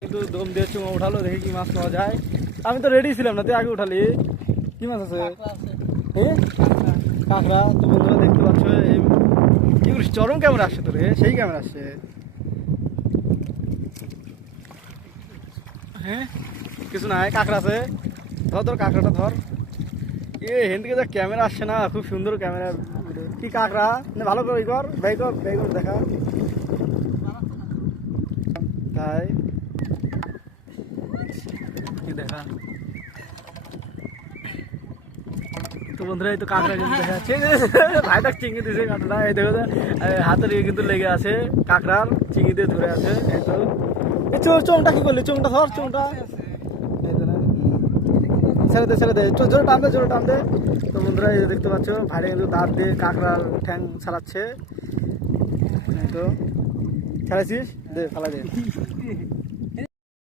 কিন্তু দম দিয়ে চুমা উঠালো, দেখি কি মাছ পাওয়া যায়। আমি তো রেডি ছিলাম না, তুই আগে উঠালি। কি মাছ আছে? কাঁকড়া। তো বন্ধুরা দেখতে পাচ্ছ এই চরম ক্যামেরা আসছে তোরে, সেই ক্যামেরা আসছে। হ্যাঁ কিছু নাই, কাঁকড়া আছে। ধর ধর কাঁকড়াটা ধর। হেন থেকে যা ক্যামেরা আসছে না, খুব সুন্দর ক্যামেরা। কি কাঁকড়া ভালো করে কর, ভাই কর, ভাই কর দেখা। তাই দেখা। তো বন্ধুরা এই তো কাঁকড়া কিন্তু দেখা যাচ্ছে, ভাইটা চিংড়ি দিয়েছে কাঁকড়া। এই দেখো হাতের কিন্তু লেগে আছে কাঁকড়ার, চিংড়ি দিয়ে ধরে আছে। এই তো চোমটা কি করলি? চোমটা ধর, চোমটা ছেড়ে দে, ছেড়ে দে, জোরে টান দে, জোরে টান দে। তো বন্ধুরা এই দেখতে পাচ্ছ ভাইটা কিন্তু দাঁত দিয়ে কাঁকড়ার ঠ্যাং ছাড়াচ্ছে। তো ছাড়াইছিস, দে ফালা দে।